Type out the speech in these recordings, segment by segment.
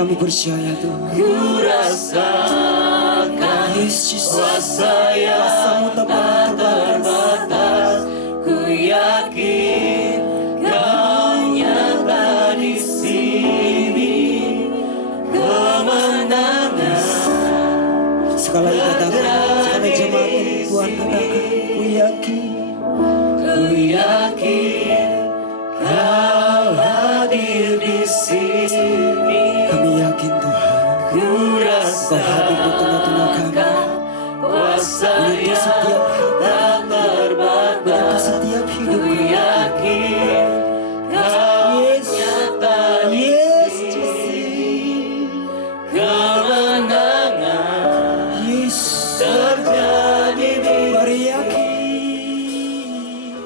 Kami percaya Tuhan. Ku rasakan kuasa yang tak terbatas. Ku yakin Kau nyata di sini. Kemenangan Sekali katakan, sekali jemaat Tuhan katakan, ku yakin Kau hadir di sini. Kami yakin Tuhan, Ku Kau hadir di tengah-tengah kami. rasakan kuasa Menyentuh yang setiap hati, tak menyentuh terbatas. setiap hidup Ku kami. yakin Kau nyata di sini. Kemenangan Yesus, terjadi di mari yakin.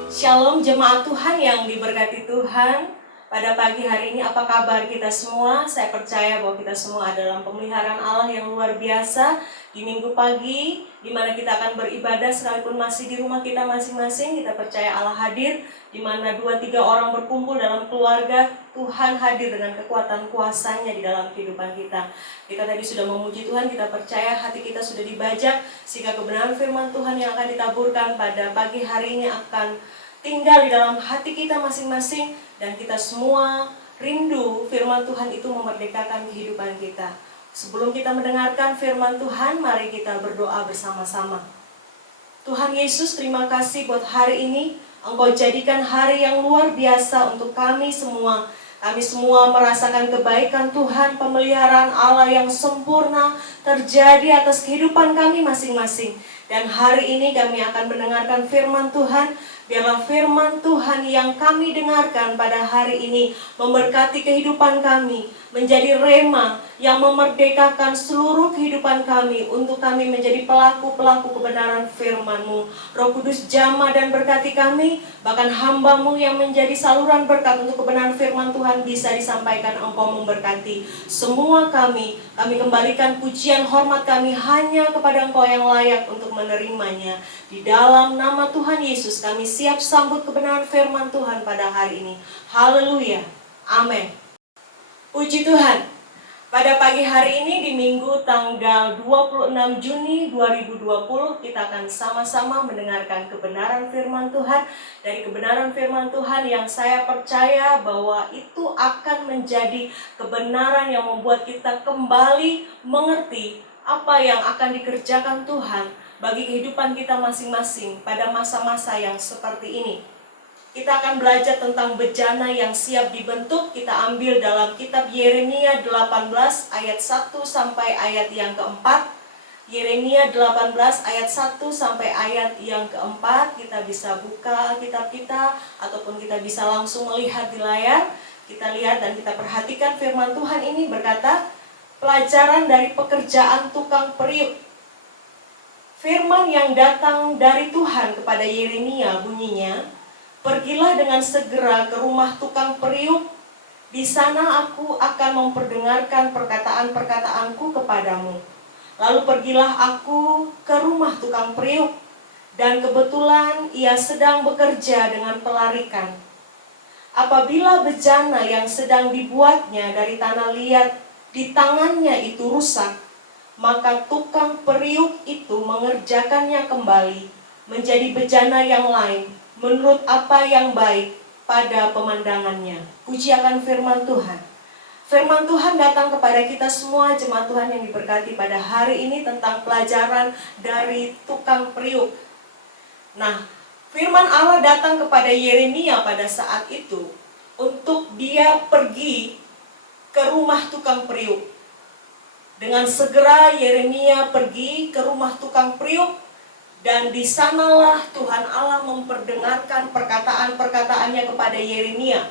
Shalom jemaat Tuhan yang diberkati Tuhan. Pada pagi hari ini apa kabar kita semua? Saya percaya bahwa kita semua ada dalam pemeliharaan Allah yang luar biasa di minggu pagi, di mana kita akan beribadah sekalipun masih di rumah kita masing-masing. Kita percaya Allah hadir, di mana 2-3 orang berkumpul dalam keluarga, Tuhan hadir dengan kekuatan kuasanya di dalam kehidupan kita. Kita tadi sudah memuji Tuhan, kita percaya hati kita sudah dibajak, sehingga kebenaran firman Tuhan yang akan ditaburkan pada pagi hari ini akan tinggal di dalam hati kita masing-masing, dan kita semua rindu firman Tuhan itu memerdekakan kehidupan kita. Sebelum kita mendengarkan firman Tuhan, mari kita berdoa bersama-sama. Tuhan Yesus, terima kasih buat hari ini. Engkau jadikan hari yang luar biasa untuk kami semua. Kami semua merasakan kebaikan Tuhan, pemeliharaan Allah yang sempurna terjadi atas kehidupan kami masing-masing. Dan hari ini kami akan mendengarkan firman Tuhan. Biarlah firman Tuhan yang kami dengarkan pada hari ini memberkati kehidupan kami, menjadi rema yang memerdekakan seluruh kehidupan kami untuk kami menjadi pelaku-pelaku kebenaran firman-Mu. Roh Kudus jamah dan berkati kami, bahkan hamba-Mu yang menjadi saluran berkat untuk kebenaran firman Tuhan bisa disampaikan. Engkau memberkati semua kami kembalikan pujian hormat kami hanya kepada Engkau yang layak untuk menerimanya. Di dalam nama Tuhan Yesus kami siap sambut kebenaran firman Tuhan pada hari ini. Haleluya. Amin. Puji Tuhan. Pada pagi hari ini di Minggu tanggal 26 Juni 2020 kita akan sama-sama mendengarkan kebenaran firman Tuhan. Dari kebenaran firman Tuhan yang saya percaya bahwa itu akan menjadi kebenaran yang membuat kita kembali mengerti apa yang akan dikerjakan Tuhan bagi kehidupan kita masing-masing pada masa-masa yang seperti ini. Kita akan belajar tentang bejana yang siap dibentuk. Kita ambil dalam kitab Yeremia 18 ayat 1 sampai ayat yang keempat. Yeremia 18 ayat 1 sampai ayat yang keempat. Kita bisa buka kitab kita ataupun kita bisa langsung melihat di layar. Kita lihat dan kita perhatikan firman Tuhan ini berkata, pelajaran dari pekerjaan tukang periuk. Firman yang datang dari Tuhan kepada Yeremia bunyinya, pergilah dengan segera ke rumah tukang periuk. Di sana aku akan memperdengarkan perkataan-perkataanku kepadamu. Lalu pergilah aku ke rumah tukang periuk, dan kebetulan ia sedang bekerja dengan pelarikan. Apabila bejana yang sedang dibuatnya dari tanah liat di tangannya itu rusak, maka tukang periuk itu mengerjakannya kembali menjadi bejana yang lain menurut apa yang baik pada pemandangannya. Puji akan firman Tuhan. Firman Tuhan datang kepada kita semua jemaat Tuhan yang diberkati pada hari ini tentang pelajaran dari tukang periuk. Nah, firman Allah datang kepada Yeremia pada saat itu untuk dia pergi ke rumah tukang periuk. Dengan segera Yeremia pergi ke rumah tukang periuk, dan di sanalah Tuhan Allah memperdengarkan perkataan-perkataannya kepada Yeremia.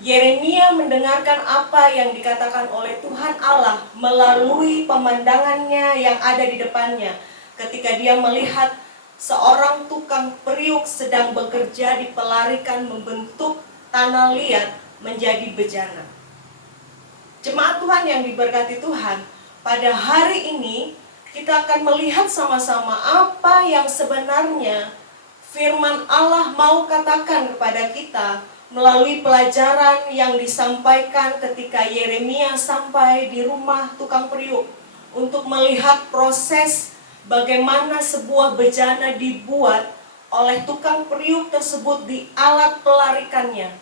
Yeremia mendengarkan apa yang dikatakan oleh Tuhan Allah melalui pemandangannya yang ada di depannya ketika dia melihat seorang tukang periuk sedang bekerja di pelarikan membentuk tanah liat menjadi bejana. Jemaat Tuhan yang diberkati Tuhan, pada hari ini kita akan melihat sama-sama apa yang sebenarnya firman Allah mau katakan kepada kita melalui pelajaran yang disampaikan ketika Yeremia sampai di rumah tukang periuk untuk melihat proses bagaimana sebuah bejana dibuat oleh tukang periuk tersebut di alat pelarikannya.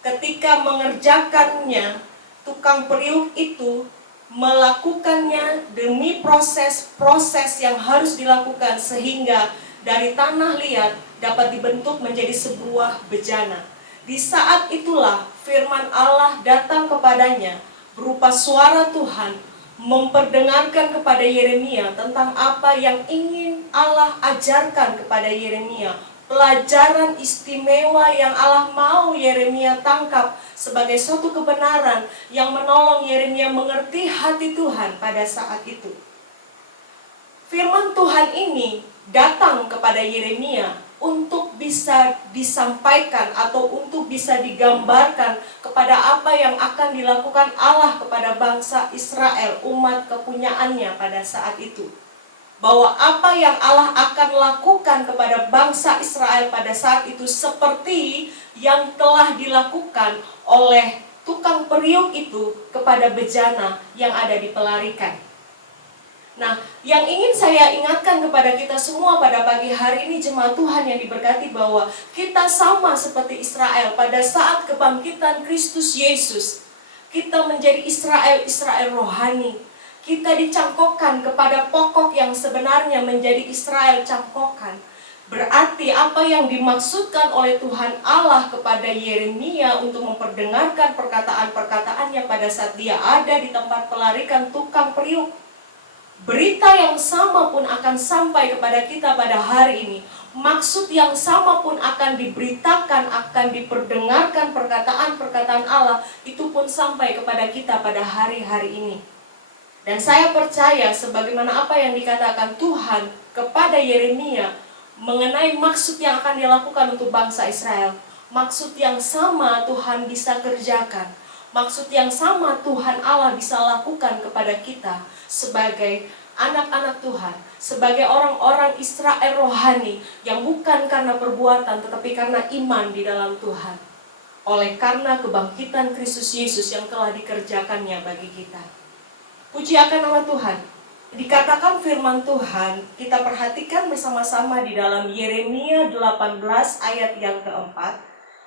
Ketika mengerjakannya, tukang periuk itu melakukannya demi proses-proses yang harus dilakukan sehingga dari tanah liat dapat dibentuk menjadi sebuah bejana. Di saat itulah firman Allah datang kepadanya berupa suara Tuhan memperdengarkan kepada Yeremia tentang apa yang ingin Allah ajarkan kepada Yeremia. Pelajaran istimewa yang Allah mau Yeremia tangkap sebagai suatu kebenaran yang menolong Yeremia mengerti hati Tuhan pada saat itu. Firman Tuhan ini datang kepada Yeremia untuk bisa disampaikan atau untuk bisa digambarkan kepada apa yang akan dilakukan Allah kepada bangsa Israel, umat kepunyaannya pada saat itu. Bahwa apa yang Allah akan lakukan kepada bangsa Israel pada saat itu seperti yang telah dilakukan oleh tukang periuk itu kepada bejana yang ada di pelarikan. Nah, yang ingin saya ingatkan kepada kita semua pada pagi hari ini jemaat Tuhan yang diberkati, bahwa kita sama seperti Israel pada saat kebangkitan Kristus Yesus. Kita menjadi Israel rohani. Kita dicangkokkan kepada pokok yang sebenarnya menjadi Israel cangkokan. Berarti apa yang dimaksudkan oleh Tuhan Allah kepada Yeremia untuk memperdengarkan perkataan-perkataannya pada saat dia ada di tempat pelarikan tukang periuk. Berita yang sama pun akan sampai kepada kita pada hari ini. Maksud yang sama pun akan diberitakan, akan diperdengarkan perkataan-perkataan Allah. Itu pun sampai kepada kita pada hari-hari ini. Dan saya percaya sebagaimana apa yang dikatakan Tuhan kepada Yeremia mengenai maksud yang akan dilakukan untuk bangsa Israel. Maksud yang sama Tuhan bisa kerjakan. Maksud yang sama Tuhan Allah bisa lakukan kepada kita sebagai anak-anak Tuhan, sebagai orang-orang Israel rohani yang bukan karena perbuatan tetapi karena iman di dalam Tuhan. Oleh karena kebangkitan Kristus Yesus yang telah dikerjakannya bagi kita. Puji akan nama Tuhan. Dikatakan firman Tuhan, kita perhatikan bersama-sama di dalam Yeremia 18 ayat yang keempat.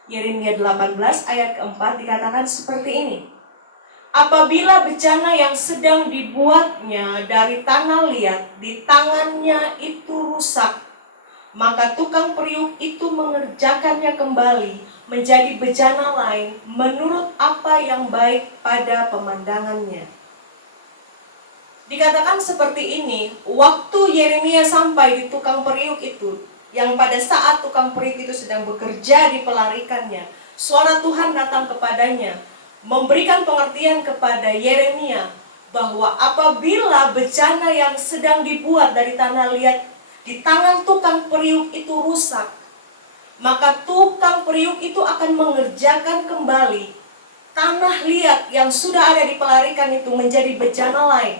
Yeremia 18 ayat keempat dikatakan seperti ini. Apabila bejana yang sedang dibuatnya dari tanah liat di tangannya itu rusak, maka tukang periuk itu mengerjakannya kembali menjadi bejana lain menurut apa yang baik pada pemandangannya. Dikatakan seperti ini, waktu Yeremia sampai di tukang periuk itu, yang pada saat tukang periuk itu sedang bekerja di pelarikannya, suara Tuhan datang kepadanya, memberikan pengertian kepada Yeremia bahwa apabila bejana yang sedang dibuat dari tanah liat di tangan tukang periuk itu rusak, maka tukang periuk itu akan mengerjakan kembali tanah liat yang sudah ada di pelarikan itu menjadi bejana lain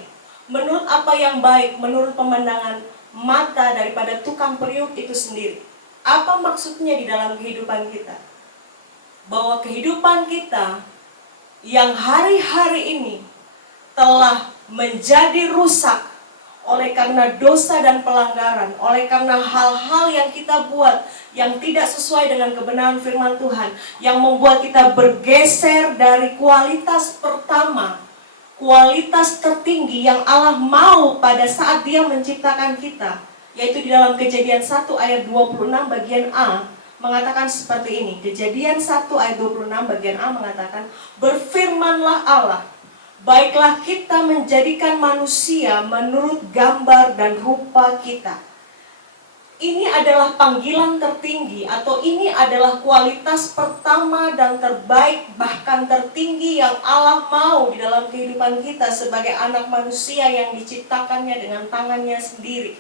menurut apa yang baik, menurut pemandangan mata daripada tukang periuk itu sendiri. Apa maksudnya di dalam kehidupan kita? Bahwa kehidupan kita yang hari-hari ini telah menjadi rusak oleh karena dosa dan pelanggaran, oleh karena hal-hal yang kita buat yang tidak sesuai dengan kebenaran firman Tuhan, yang membuat kita bergeser dari kualitas pertama, kualitas tertinggi yang Allah mau pada saat Dia menciptakan kita, yaitu di dalam Kejadian 1 ayat 26 bagian A mengatakan seperti ini. Kejadian 1 ayat 26 bagian A mengatakan, berfirmanlah Allah, baiklah kita menjadikan manusia menurut gambar dan rupa kita. Ini adalah panggilan tertinggi, atau ini adalah kualitas pertama dan terbaik, bahkan tertinggi yang Allah mau di dalam kehidupan kita sebagai anak manusia yang diciptakannya dengan tangannya sendiri.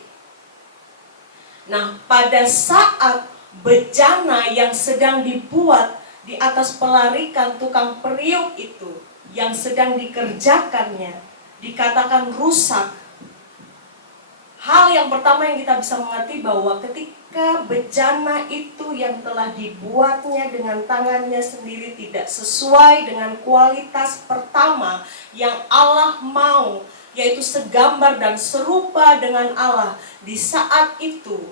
Nah, pada saat bejana yang sedang dibuat di atas pelarikan tukang periuk itu, yang sedang dikerjakannya, dikatakan rusak, Hal yang pertama yang kita bisa mengerti bahwa ketika bejana itu yang telah dibuatnya dengan tangannya sendiri tidak sesuai dengan kualitas pertama yang Allah mau, yaitu segambar dan serupa dengan Allah, di saat itu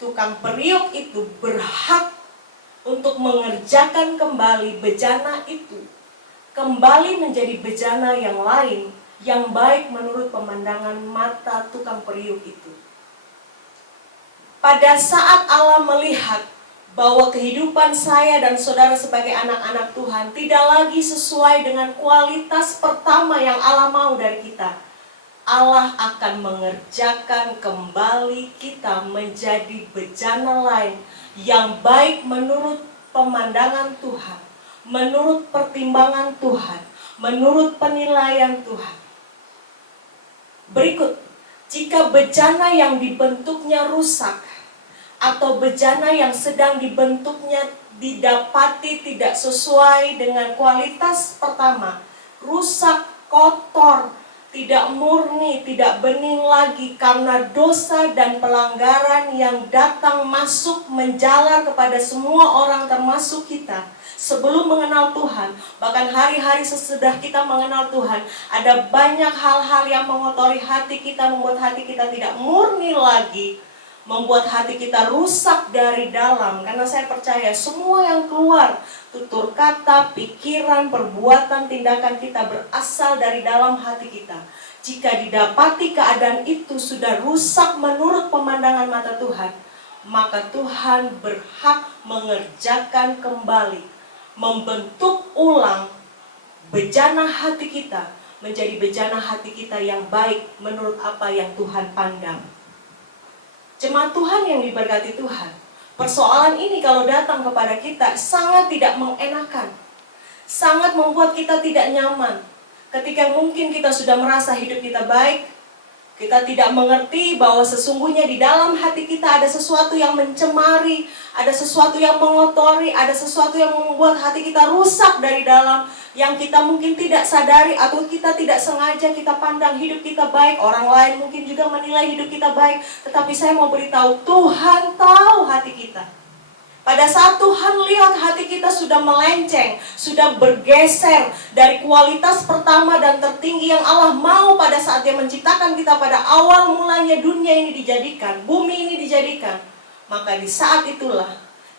tukang periuk itu berhak untuk mengerjakan kembali bejana itu, kembali menjadi bejana yang lain, yang baik menurut pemandangan mata tukang periuk itu. Pada saat Allah melihat bahwa kehidupan saya dan saudara sebagai anak-anak Tuhan tidak lagi sesuai dengan kualitas pertama yang Allah mau dari kita, Allah akan mengerjakan kembali kita menjadi bejana lain yang baik menurut pemandangan Tuhan, menurut pertimbangan Tuhan, menurut penilaian Tuhan. Berikut, jika bejana yang dibentuknya rusak atau bejana yang sedang dibentuknya didapati tidak sesuai dengan kualitas pertama, rusak, kotor, tidak murni, tidak bening lagi karena dosa dan pelanggaran yang datang masuk menjalar kepada semua orang termasuk kita. Sebelum mengenal Tuhan, bahkan hari-hari sesudah kita mengenal Tuhan, ada banyak hal-hal yang mengotori hati kita, membuat hati kita tidak murni lagi, membuat hati kita rusak dari dalam. Karena saya percaya semua yang keluar, tutur kata, pikiran, perbuatan, tindakan kita berasal dari dalam hati kita. Jika didapati keadaan itu sudah rusak menurut pemandangan mata Tuhan, maka Tuhan berhak mengerjakan kembali, membentuk ulang bejana hati kita menjadi bejana hati kita yang baik menurut apa yang Tuhan pandang. Jemaat Tuhan yang diberkati Tuhan, persoalan ini kalau datang kepada kita sangat tidak mengenakan, sangat membuat kita tidak nyaman. Ketika mungkin kita sudah merasa hidup kita baik, kita tidak mengerti bahwa sesungguhnya di dalam hati kita ada sesuatu yang mencemari, ada sesuatu yang mengotori, ada sesuatu yang membuat hati kita rusak dari dalam, yang kita mungkin tidak sadari atau kita tidak sengaja kita pandang hidup kita baik. Orang lain mungkin juga menilai hidup kita baik, tetapi saya mau beritahu, Tuhan tahu hati kita. Pada saat Tuhan lihat hati kita sudah melenceng, sudah bergeser dari kualitas pertama dan tertinggi yang Allah mau pada saat Dia menciptakan kita pada awal mulanya dunia ini dijadikan, bumi ini dijadikan, maka di saat itulah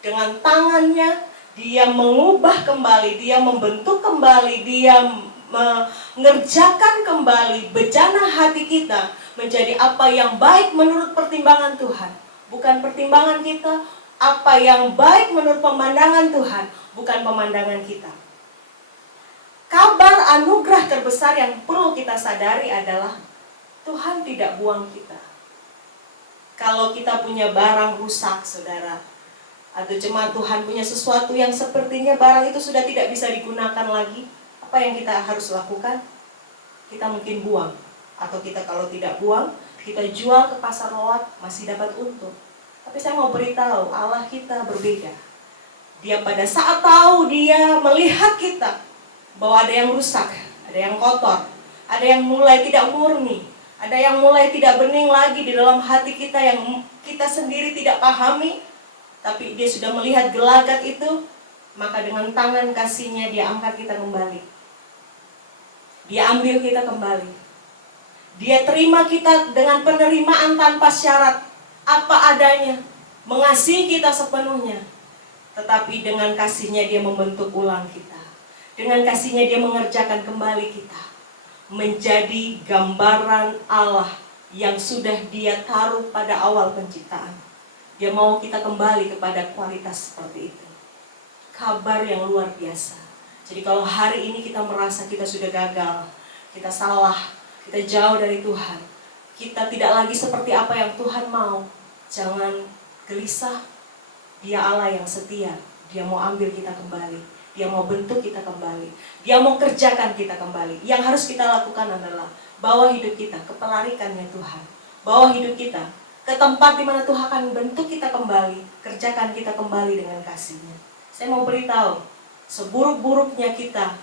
dengan tangannya Dia mengubah kembali, Dia membentuk kembali, Dia mengerjakan kembali bejana hati kita menjadi apa yang baik menurut pertimbangan Tuhan, bukan pertimbangan kita. Apa yang baik menurut pemandangan Tuhan, bukan pemandangan kita. Kabar anugerah terbesar yang perlu kita sadari adalah Tuhan tidak buang kita. Kalau kita punya barang rusak, saudara, atau jemaat Tuhan punya sesuatu yang sepertinya barang itu sudah tidak bisa digunakan lagi, apa yang kita harus lakukan? Kita mungkin buang, atau kita kalau tidak buang, kita jual ke pasar lowat, masih dapat untung. Tapi saya mau beritahu, Allah kita berbeda. Dia pada saat tahu, Dia melihat kita bahwa ada yang rusak, ada yang kotor, ada yang mulai tidak murni, ada yang mulai tidak bening lagi di dalam hati kita yang kita sendiri tidak pahami. Tapi Dia sudah melihat gelagat itu, maka dengan tangan kasih-Nya Dia angkat kita kembali. Dia ambil kita kembali. Dia terima kita dengan penerimaan tanpa syarat, apa adanya, mengasihi kita sepenuhnya. Tetapi dengan kasih-Nya Dia membentuk ulang kita. Dengan kasih-Nya Dia mengerjakan kembali kita menjadi gambaran Allah yang sudah Dia taruh pada awal penciptaan. Dia mau kita kembali kepada kualitas seperti itu. Kabar yang luar biasa. Jadi kalau hari ini kita merasa kita sudah gagal, kita salah, kita jauh dari Tuhan, kita tidak lagi seperti apa yang Tuhan mau, jangan gelisah. Dia Allah yang setia. Dia mau ambil kita kembali. Dia mau bentuk kita kembali. Dia mau kerjakan kita kembali. Yang harus kita lakukan adalah bawa hidup kita ke pelarikannya Tuhan. Bawa hidup kita ke tempat di mana Tuhan akan bentuk kita kembali. Kerjakan kita kembali dengan kasih-Nya. Saya mau beritahu, seburuk-buruknya kita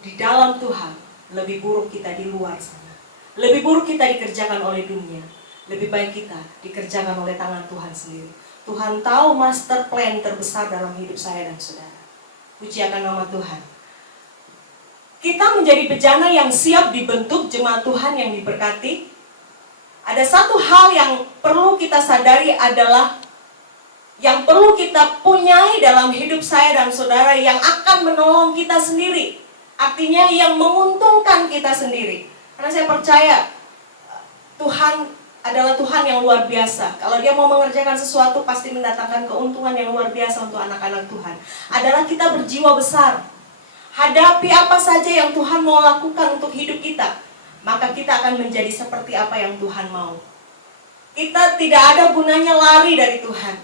di dalam Tuhan, lebih buruk kita di luar sana. Lebih buruk kita dikerjakan oleh dunia, lebih baik kita dikerjakan oleh tangan Tuhan sendiri. Tuhan tahu master plan terbesar dalam hidup saya dan saudara. Puji akan nama Tuhan. Kita menjadi bejana yang siap dibentuk, jemaat Tuhan yang diberkati. Ada satu hal yang perlu kita sadari adalah yang perlu kita punyai dalam hidup saya dan saudara yang akan menolong kita sendiri. Artinya yang menguntungkan kita sendiri. Karena saya percaya Tuhan adalah Tuhan yang luar biasa. Kalau Dia mau mengerjakan sesuatu pasti mendatangkan keuntungan yang luar biasa untuk anak-anak Tuhan. Adalah kita berjiwa besar. Hadapi apa saja yang Tuhan mau lakukan untuk hidup kita, maka kita akan menjadi seperti apa yang Tuhan mau. Kita tidak ada gunanya lari dari Tuhan.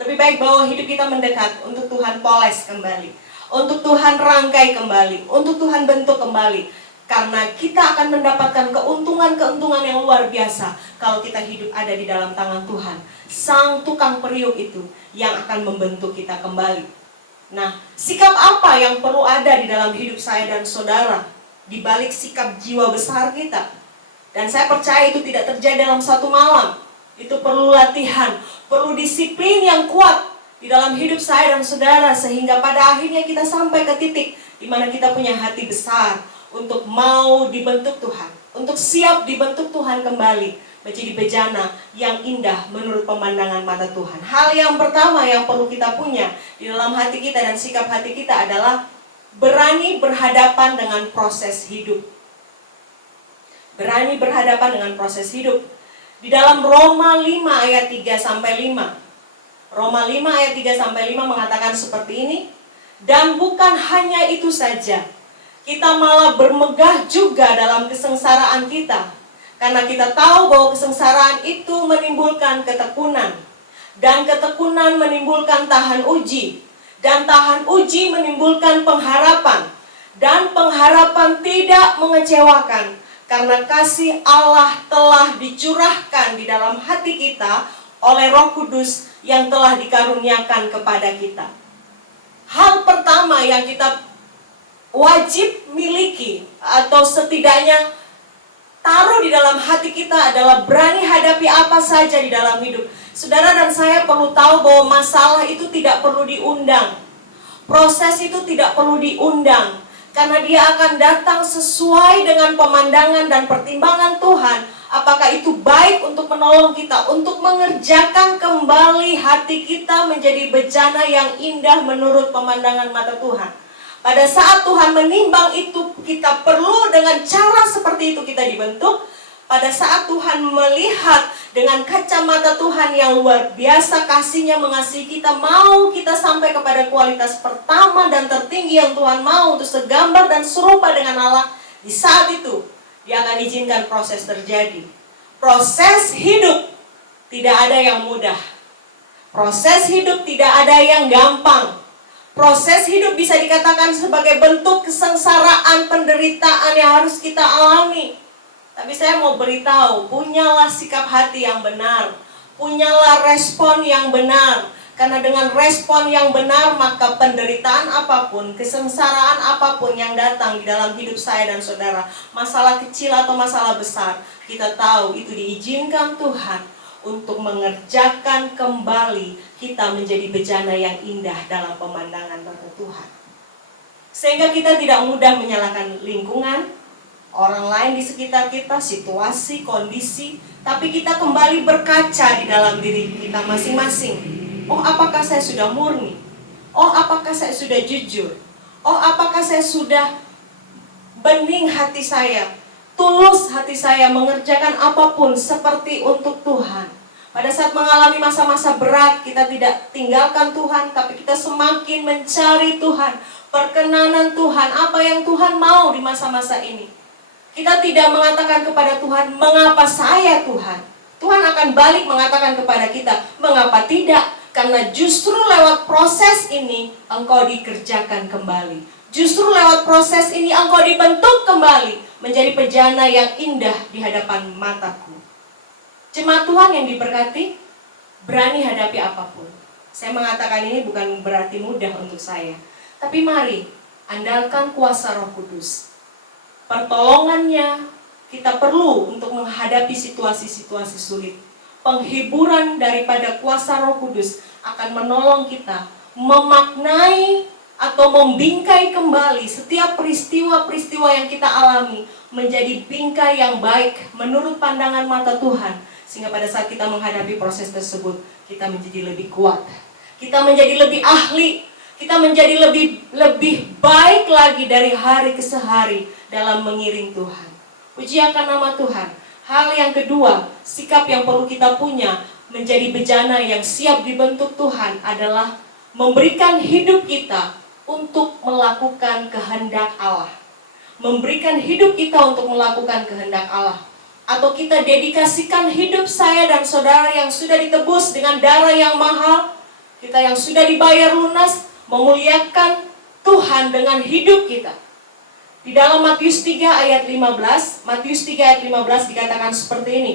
Lebih baik bawa hidup kita mendekat untuk Tuhan poles kembali, untuk Tuhan rangkai kembali, untuk Tuhan bentuk kembali. Karena kita akan mendapatkan keuntungan-keuntungan yang luar biasa kalau kita hidup ada di dalam tangan Tuhan. Sang tukang periuk itu yang akan membentuk kita kembali. Nah, sikap apa yang perlu ada di dalam hidup saya dan saudara di balik sikap jiwa besar kita? Dan saya percaya itu tidak terjadi dalam satu malam. Itu perlu latihan, perlu disiplin yang kuat di dalam hidup saya dan saudara, sehingga pada akhirnya kita sampai ke titik di mana kita punya hati besar untuk mau dibentuk Tuhan, untuk siap dibentuk Tuhan kembali menjadi bejana yang indah menurut pemandangan mata Tuhan. Hal yang pertama yang perlu kita punya di dalam hati kita dan sikap hati kita adalah berani berhadapan dengan proses hidup. Berani berhadapan dengan proses hidup. Di dalam Roma 5 ayat 3-5. Roma 5 ayat 3-5 mengatakan seperti ini. Dan bukan hanya itu saja, kita malah bermegah juga dalam kesengsaraan kita. Karena kita tahu bahwa kesengsaraan itu menimbulkan ketekunan. Dan ketekunan menimbulkan tahan uji. Dan tahan uji menimbulkan pengharapan. Dan pengharapan tidak mengecewakan. Karena kasih Allah telah dicurahkan di dalam hati kita oleh Roh Kudus yang telah dikaruniakan kepada kita. Hal pertama yang kita wajib miliki atau setidaknya taruh di dalam hati kita adalah berani hadapi apa saja di dalam hidup. Saudara dan saya perlu tahu bahwa masalah itu tidak perlu diundang. Proses itu tidak perlu diundang. Karena dia akan datang sesuai dengan pemandangan dan pertimbangan Tuhan. Apakah itu baik untuk menolong kita, untuk mengerjakan kembali hati kita menjadi bejana yang indah menurut pemandangan mata Tuhan. Pada saat Tuhan menimbang itu, kita perlu dengan cara seperti itu kita dibentuk. Pada saat Tuhan melihat dengan kacamata Tuhan yang luar biasa kasih-Nya mengasihi kita, mau kita sampai kepada kualitas pertama dan tertinggi yang Tuhan mau untuk segambar dan serupa dengan Allah. Di saat itu, Dia akan izinkan proses terjadi. Proses hidup tidak ada yang mudah. Proses hidup tidak ada yang gampang. Proses hidup bisa dikatakan sebagai bentuk kesengsaraan, penderitaan yang harus kita alami. Tapi saya mau beritahu, punyalah sikap hati yang benar. Punyalah respon yang benar. Karena dengan respon yang benar, maka penderitaan apapun, kesengsaraan apapun yang datang di dalam hidup saya dan saudara, masalah kecil atau masalah besar, kita tahu itu diizinkan Tuhan untuk mengerjakan kembali kita menjadi bejana yang indah dalam pemandangan mata Tuhan. Sehingga kita tidak mudah menyalahkan lingkungan, orang lain di sekitar kita, situasi, kondisi, tapi kita kembali berkaca di dalam diri kita masing-masing. Oh, apakah saya sudah murni? Oh, apakah saya sudah jujur? Oh, apakah saya sudah bening hati saya, tulus hati saya mengerjakan apapun seperti untuk Tuhan? Pada saat mengalami masa-masa berat, kita tidak tinggalkan Tuhan, tapi kita semakin mencari Tuhan, perkenanan Tuhan, apa yang Tuhan mau di masa-masa ini. Kita tidak mengatakan kepada Tuhan, mengapa saya Tuhan? Tuhan akan balik mengatakan kepada kita, mengapa tidak? Karena justru lewat proses ini, engkau dikerjakan kembali. Justru lewat proses ini, engkau dibentuk kembali menjadi bejana yang indah di hadapan mataku. Jemaat Tuhan yang diberkati, berani hadapi apapun. Saya mengatakan ini bukan berarti mudah untuk saya. Tapi mari, andalkan kuasa Roh Kudus. Pertolongannya, kita perlu untuk menghadapi situasi-situasi sulit. Penghiburan daripada kuasa Roh Kudus akan menolong kita memaknai atau membingkai kembali setiap peristiwa-peristiwa yang kita alami menjadi bingkai yang baik menurut pandangan mata Tuhan. Sehingga pada saat kita menghadapi proses tersebut, kita menjadi lebih kuat. Kita menjadi lebih ahli. Kita menjadi lebih baik lagi dari hari ke hari dalam mengiring Tuhan. Puji akan nama Tuhan. Hal yang kedua, sikap yang perlu kita punya menjadi bejana yang siap dibentuk Tuhan adalah memberikan hidup kita untuk melakukan kehendak Allah. Memberikan hidup kita untuk melakukan kehendak Allah. Atau kita dedikasikan hidup saya dan saudara yang sudah ditebus dengan darah yang mahal, kita yang sudah dibayar lunas, memuliakan Tuhan dengan hidup kita. Di dalam Matius 3 ayat 15, Matius 3 ayat 15 dikatakan seperti ini.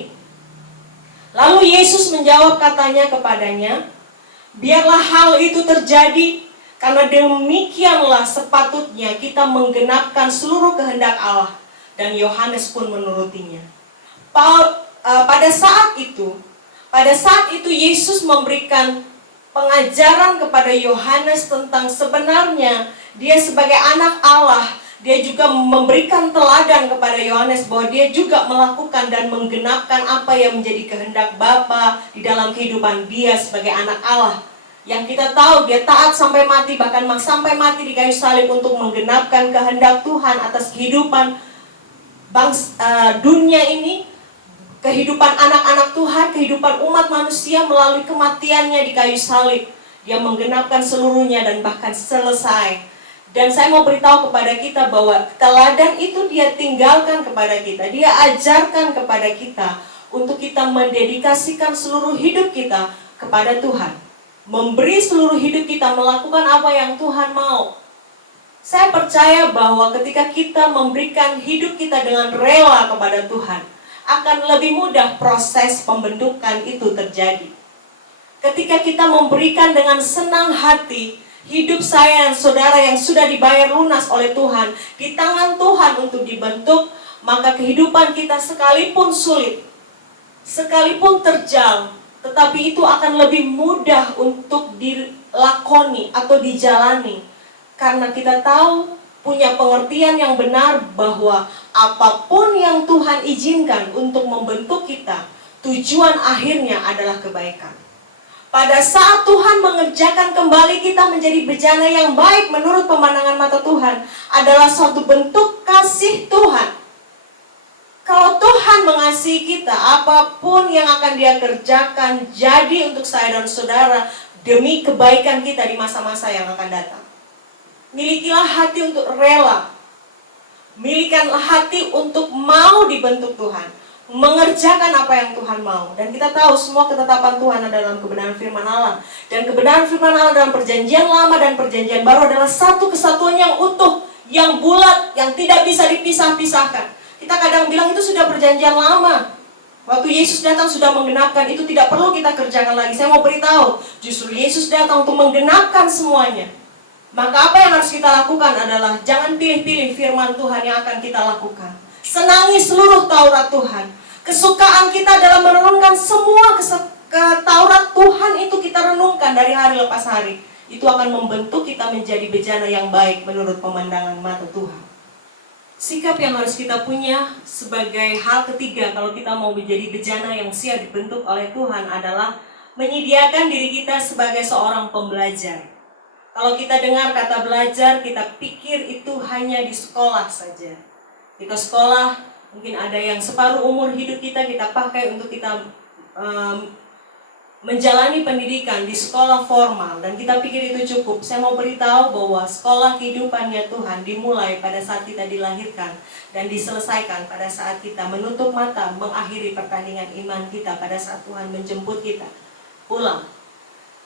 Lalu Yesus menjawab katanya kepadanya, biarlah hal itu terjadi, karena demikianlah sepatutnya kita menggenapkan seluruh kehendak Allah. Dan Yohanes pun menurutinya. Pada saat itu Yesus memberikan pengajaran kepada Yohanes tentang sebenarnya dia sebagai anak Allah. Dia juga memberikan teladan kepada Yohanes bahwa dia juga melakukan dan menggenapkan apa yang menjadi kehendak Bapa di dalam kehidupan dia sebagai anak Allah. Yang kita tahu dia taat sampai mati, bahkan sampai mati di kayu salib untuk menggenapkan kehendak Tuhan atas kehidupan dunia ini, kehidupan anak-anak Tuhan, kehidupan umat manusia melalui kematiannya di kayu salib. Dia menggenapkan seluruhnya dan bahkan selesai. Dan saya mau beritahu kepada kita bahwa teladan itu dia tinggalkan kepada kita. Dia ajarkan kepada kita untuk kita mendedikasikan seluruh hidup kita kepada Tuhan. Memberi seluruh hidup kita melakukan apa yang Tuhan mau. Saya percaya bahwa ketika kita memberikan hidup kita dengan rela kepada Tuhan, akan lebih mudah proses pembentukan itu terjadi. Ketika kita memberikan dengan senang hati, hidup saya dan saudara yang sudah dibayar lunas oleh Tuhan, di tangan Tuhan untuk dibentuk, maka kehidupan kita sekalipun sulit, sekalipun terjal, tetapi itu akan lebih mudah untuk dilakoni atau dijalani. Karena kita tahu, punya pengertian yang benar bahwa apapun yang Tuhan izinkan untuk membentuk kita, tujuan akhirnya adalah kebaikan. Pada saat Tuhan mengerjakan kembali kita menjadi bejana yang baik menurut pemandangan mata Tuhan, adalah suatu bentuk kasih Tuhan. Kalau Tuhan mengasihi kita, apapun yang akan Dia kerjakan jadi untuk saya dan saudara demi kebaikan kita di masa-masa yang akan datang. Milikilah hati untuk rela. Milikilah hati untuk mau dibentuk Tuhan, mengerjakan apa yang Tuhan mau. Dan kita tahu semua ketetapan Tuhan adalah dalam kebenaran firman Allah. Dan kebenaran firman Allah dalam perjanjian lama dan perjanjian baru adalah satu kesatuan yang utuh, yang bulat, yang tidak bisa dipisah-pisahkan. Kita kadang bilang itu sudah perjanjian lama. Waktu Yesus datang sudah menggenapkan, itu tidak perlu kita kerjakan lagi. Saya mau beritahu, justru Yesus datang untuk menggenapkan semuanya. Maka apa yang harus kita lakukan adalah jangan pilih-pilih firman Tuhan yang akan kita lakukan. Senangi seluruh Taurat Tuhan. Kesukaan kita dalam merenungkan semua Taurat Tuhan itu kita renungkan dari hari lepas hari. Itu akan membentuk kita menjadi bejana yang baik menurut pemandangan mata Tuhan. Sikap yang harus kita punya sebagai hal ketiga kalau kita mau menjadi bejana yang siap dibentuk oleh Tuhan adalah menyediakan diri kita sebagai seorang pembelajar. Kalau kita dengar kata belajar, kita pikir itu hanya di sekolah saja. Kita sekolah, mungkin ada yang separuh umur hidup kita pakai untuk kita menjalani pendidikan di sekolah formal. Dan kita pikir itu cukup. Saya mau beritahu bahwa sekolah kehidupannya Tuhan dimulai pada saat kita dilahirkan dan diselesaikan pada saat kita menutup mata, mengakhiri pertandingan iman kita pada saat Tuhan menjemput kita pulang.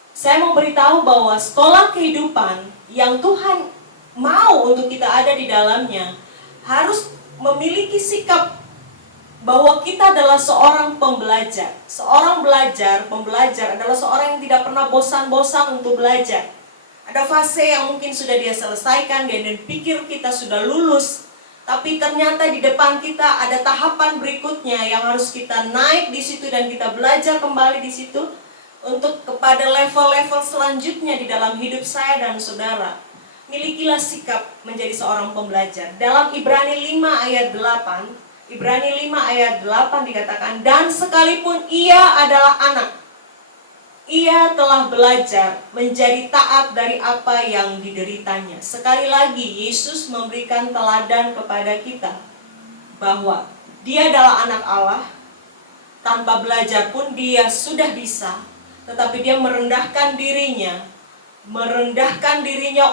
Saya mau beritahu bahwa sekolah kehidupan yang Tuhan mau untuk kita ada di dalamnya harus memiliki sikap bahwa kita adalah seorang pembelajar. Seorang pembelajar adalah seorang yang tidak pernah bosan-bosan untuk belajar. Ada fase yang mungkin sudah dia selesaikan, dia pikir kita sudah lulus. Tapi ternyata di depan kita ada tahapan berikutnya yang harus kita naik di situ dan kita belajar kembali di situ untuk kepada level-level selanjutnya di dalam hidup saya dan saudara. Milikilah sikap menjadi seorang pembelajar. Dalam Ibrani 5 ayat 8, Ibrani 5 ayat 8 dikatakan, dan sekalipun ia adalah anak, ia telah belajar menjadi taat dari apa yang dideritanya. Sekali lagi, Yesus memberikan teladan kepada kita bahwa dia adalah anak Allah. Tanpa belajar pun dia sudah bisa, tetapi dia merendahkan dirinya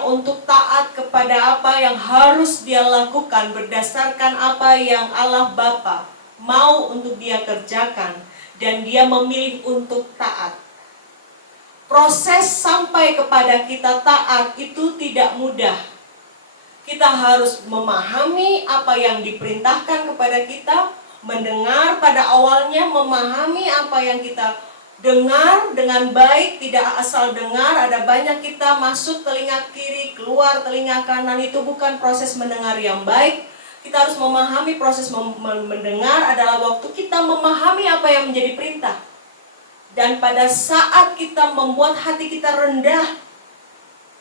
untuk taat kepada apa yang harus dia lakukan berdasarkan apa yang Allah Bapa mau untuk dia kerjakan, dan dia memilih untuk taat. Proses sampai kepada kita taat itu tidak mudah. Kita harus memahami apa yang diperintahkan kepada kita, mendengar pada awalnya, memahami apa yang kita dengar dengan baik, tidak asal dengar. Ada banyak kita masuk telinga kiri, keluar telinga kanan, itu bukan proses mendengar yang baik. Kita harus memahami proses mendengar adalah waktu kita memahami apa yang menjadi perintah. Dan pada saat kita membuat hati kita rendah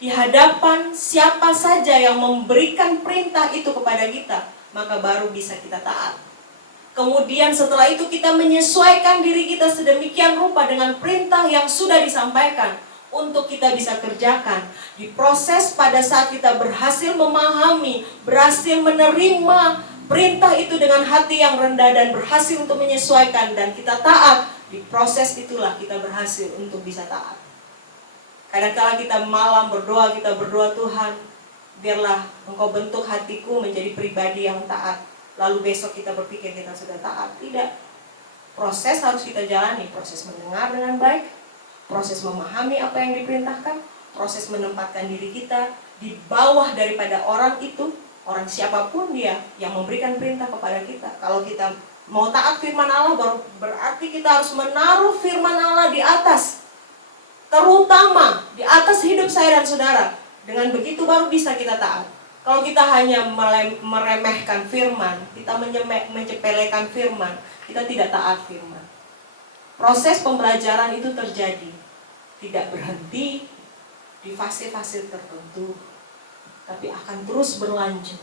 di hadapan siapa saja yang memberikan perintah itu kepada kita, maka baru bisa kita taat. Kemudian setelah itu kita menyesuaikan diri kita sedemikian rupa dengan perintah yang sudah disampaikan untuk kita bisa kerjakan. Di proses pada saat kita berhasil memahami, berhasil menerima perintah itu dengan hati yang rendah dan berhasil untuk menyesuaikan dan kita taat, di proses itulah kita berhasil untuk bisa taat. Kadang-kala kita malam berdoa, Tuhan, biarlah Engkau bentuk hatiku menjadi pribadi yang taat. Lalu besok kita berpikir kita sudah taat. Tidak. Proses harus kita jalani. Proses mendengar dengan baik, proses memahami apa yang diperintahkan, proses menempatkan diri kita di bawah daripada orang itu, orang siapapun dia yang memberikan perintah kepada kita. Kalau kita mau taat firman Allah, baru berarti kita harus menaruh firman Allah di atas, terutama di atas hidup saya dan saudara. Dengan begitu baru bisa kita taat. Kalau kita hanya meremehkan firman, kita menyepelekan firman, kita tidak taat firman. Proses pembelajaran itu terjadi, tidak berhenti di fase-fase tertentu, tapi akan terus berlanjut.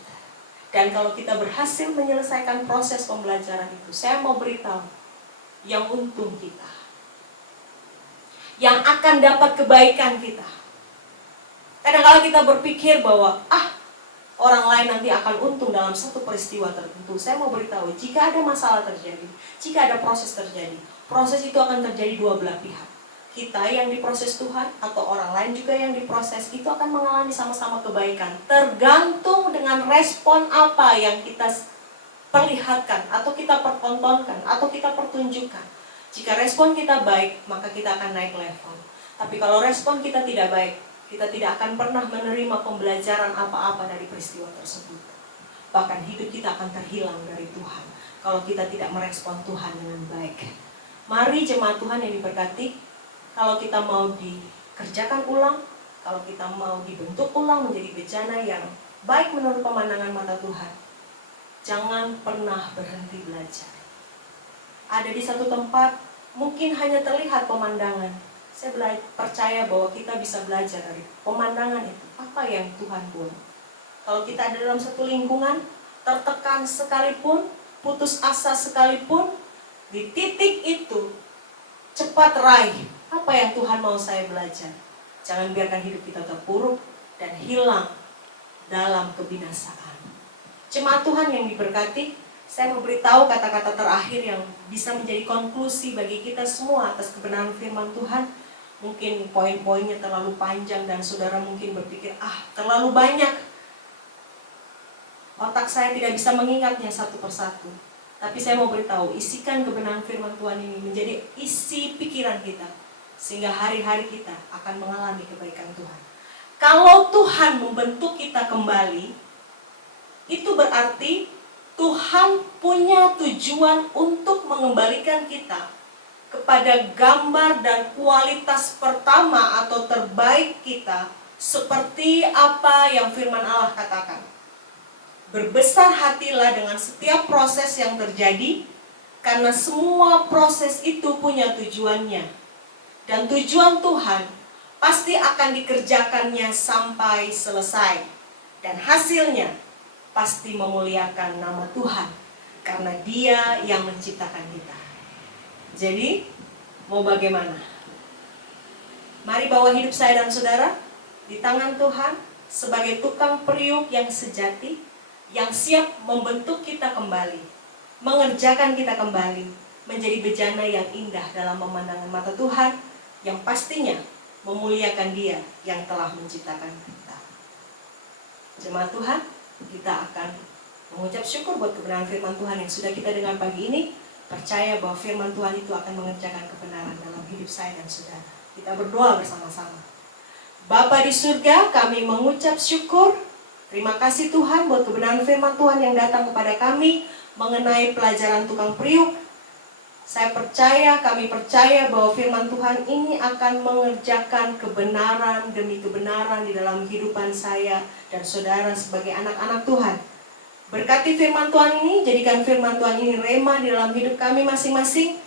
Dan kalau kita berhasil menyelesaikan proses pembelajaran itu, saya mau beritahu, yang untung kita, yang akan dapat kebaikan kita. Kadang-kadang kita berpikir bahwa orang lain nanti akan untung dalam satu peristiwa tertentu. Saya mau beritahu, jika ada masalah terjadi, jika ada proses terjadi, proses itu akan terjadi dua belah pihak. Kita yang diproses Tuhan atau orang lain juga yang diproses, itu akan mengalami sama-sama kebaikan. Tergantung dengan respon apa yang kita perlihatkan atau kita pertontonkan atau kita pertunjukkan. Jika respon kita baik, maka kita akan naik level. Tapi kalau respon kita tidak baik, kita tidak akan pernah menerima pembelajaran apa-apa dari peristiwa tersebut. Bahkan hidup kita akan terhilang dari Tuhan kalau kita tidak merespon Tuhan dengan baik. Mari jemaat Tuhan yang diberkati, kalau kita mau dikerjakan ulang, kalau kita mau dibentuk ulang menjadi bejana yang baik menurut pemandangan mata Tuhan, jangan pernah berhenti belajar. Ada di satu tempat, mungkin hanya terlihat pemandangan. Saya percaya bahwa kita bisa belajar dari pemandangan itu. Apa yang Tuhan buat. Kalau kita ada dalam satu lingkungan, tertekan sekalipun, putus asa sekalipun, di titik itu, cepat raih apa yang Tuhan mau saya belajar. Jangan biarkan hidup kita terpuruk dan hilang dalam kebinasaan. Jemaat Tuhan yang diberkati, saya memberitahu kata-kata terakhir yang bisa menjadi konklusi bagi kita semua atas kebenaran firman Tuhan. Mungkin poin-poinnya terlalu panjang dan saudara mungkin berpikir, terlalu banyak. Otak saya tidak bisa mengingatnya satu persatu. Tapi saya mau beritahu, isikan kebenaran firman Tuhan ini menjadi isi pikiran kita, sehingga hari-hari kita akan mengalami kebaikan Tuhan. Kalau Tuhan membentuk kita kembali, itu berarti Tuhan punya tujuan untuk mengembalikan kita kepada gambar dan kualitas pertama atau terbaik kita, seperti apa yang firman Allah katakan. Berbesar hatilah dengan setiap proses yang terjadi, karena semua proses itu punya tujuannya. Dan tujuan Tuhan pasti akan dikerjakannya sampai selesai. Dan hasilnya pasti memuliakan nama Tuhan, karena Dia yang menciptakan kita. Jadi, mau bagaimana? Mari bawa hidup saya dan saudara di tangan Tuhan sebagai tukang periuk yang sejati, yang siap membentuk kita kembali, mengerjakan kita kembali menjadi bejana yang indah dalam pemandangan mata Tuhan, yang pastinya memuliakan Dia yang telah menciptakan kita. Jemaat Tuhan, kita akan mengucap syukur buat kebenaran firman Tuhan yang sudah kita dengar pagi ini. Percaya bahwa firman Tuhan itu akan mengerjakan kebenaran dalam hidup saya dan saudara. Kita berdoa bersama-sama. Bapa di surga, kami mengucap syukur. Terima kasih Tuhan buat kebenaran firman Tuhan yang datang kepada kami mengenai pelajaran tukang periuk. Kami percaya bahwa firman Tuhan ini akan mengerjakan kebenaran demi kebenaran di dalam kehidupan saya dan saudara sebagai anak-anak Tuhan. Berkati firman Tuhan ini, jadikan firman Tuhan ini rema di dalam hidup kami masing-masing,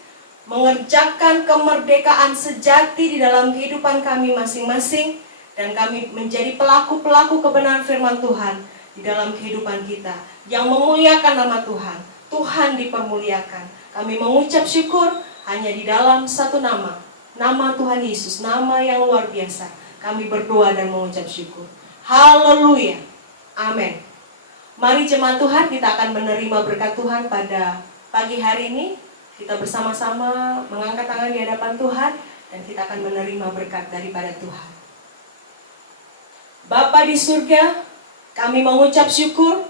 mengerjakan kemerdekaan sejati di dalam kehidupan kami masing-masing, dan kami menjadi pelaku-pelaku kebenaran firman Tuhan di dalam kehidupan kita, yang memuliakan nama Tuhan. Tuhan dipermuliakan. Kami mengucap syukur hanya di dalam satu nama, nama Tuhan Yesus, nama yang luar biasa. Kami berdoa dan mengucap syukur. Haleluya. Amin. Mari jemaat Tuhan, kita akan menerima berkat Tuhan pada pagi hari ini. Kita bersama-sama mengangkat tangan di hadapan Tuhan, dan kita akan menerima berkat daripada Tuhan. Bapa di surga, kami mengucap syukur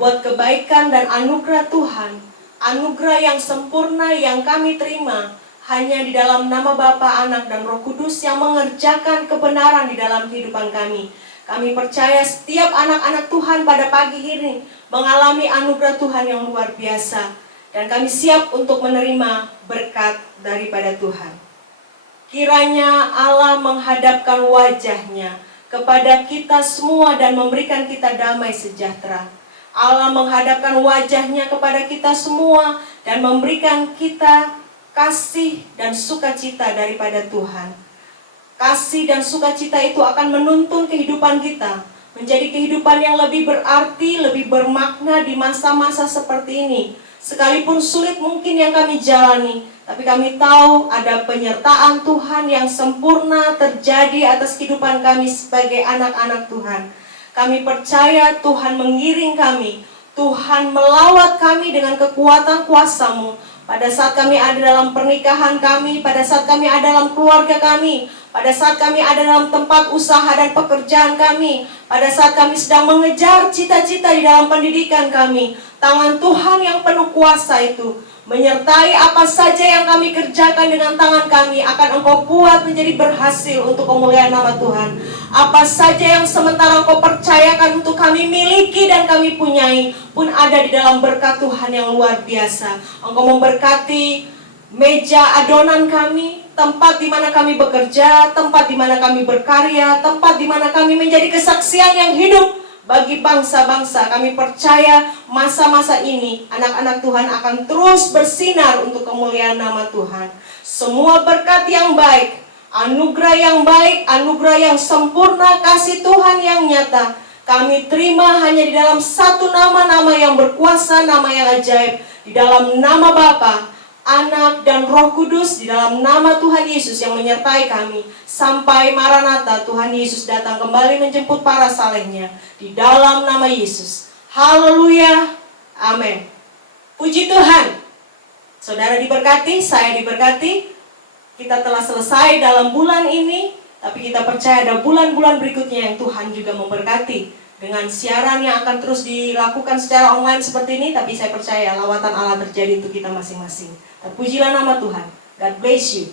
buat kebaikan dan anugerah Tuhan. Anugerah yang sempurna yang kami terima hanya di dalam nama Bapa, Anak, dan Roh Kudus yang mengerjakan kebenaran di dalam kehidupan kami. Kami percaya setiap anak-anak Tuhan pada pagi ini mengalami anugerah Tuhan yang luar biasa. Dan kami siap untuk menerima berkat daripada Tuhan. Kiranya Allah menghadapkan wajahnya kepada kita semua dan memberikan kita damai sejahtera. Allah menghadapkan wajahnya kepada kita semua dan memberikan kita kasih dan sukacita daripada Tuhan. Kasih dan sukacita itu akan menuntun kehidupan kita menjadi kehidupan yang lebih berarti, lebih bermakna di masa-masa seperti ini. Sekalipun sulit mungkin yang kami jalani, tapi kami tahu ada penyertaan Tuhan yang sempurna terjadi atas kehidupan kami sebagai anak-anak Tuhan. Kami percaya Tuhan mengiring kami, Tuhan melawat kami dengan kekuatan kuasa-Mu. Pada saat kami ada dalam pernikahan kami, pada saat kami ada dalam keluarga kami, pada saat kami ada dalam tempat usaha dan pekerjaan kami, pada saat kami sedang mengejar cita-cita di dalam pendidikan kami, tangan Tuhan yang penuh kuasa itu menyertai apa saja yang kami kerjakan dengan tangan kami akan Engkau buat menjadi berhasil untuk kemuliaan nama Tuhan. Apa saja yang sementara Engkau percayakan untuk kami miliki dan kami punyai pun ada di dalam berkat Tuhan yang luar biasa. Engkau memberkati meja adonan kami, tempat di mana kami bekerja, tempat di mana kami berkarya, tempat di mana kami menjadi kesaksian yang hidup bagi bangsa-bangsa. Kami percaya masa-masa ini anak-anak Tuhan akan terus bersinar untuk kemuliaan nama Tuhan. Semua berkat yang baik, anugerah yang sempurna, kasih Tuhan yang nyata kami terima hanya di dalam satu nama yang berkuasa, nama yang ajaib, di dalam nama Bapa, Anak, dan Roh Kudus, di dalam nama Tuhan Yesus yang menyertai kami sampai Maranatha, Tuhan Yesus datang kembali menjemput para salehnya, di dalam nama Yesus. Haleluya, amin. Puji Tuhan. Saudara diberkati, saya diberkati. Kita telah selesai dalam bulan ini, tapi kita percaya ada bulan-bulan berikutnya yang Tuhan juga memberkati dengan siaran yang akan terus dilakukan secara online seperti ini. Tapi saya percaya lawatan Allah terjadi untuk kita masing-masing. Terpujilah nama Tuhan. God bless you.